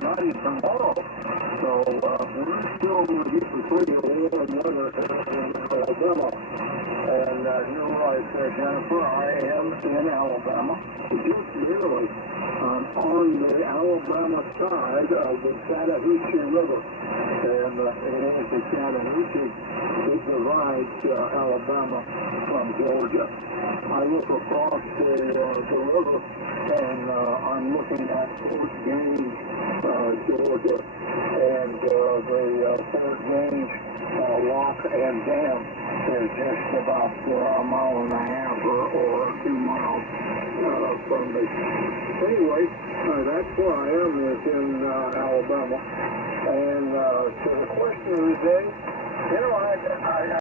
night tomorrow. So we're still going to get some pretty warm weather in Alabama. And you're right there, Jennifer. I am in Alabama. Just barely on the Alabama side of the Chattahoochee River. And it is the Chattahoochee that divides Alabama from Georgia. I look across the river, and I'm looking at Fort Gaines, Georgia, and the Fort Gaines lock and dam is just about a mile and a half or 2 miles from me. Anyway, that's where I am, is in Alabama. And to the question of the day, you know, I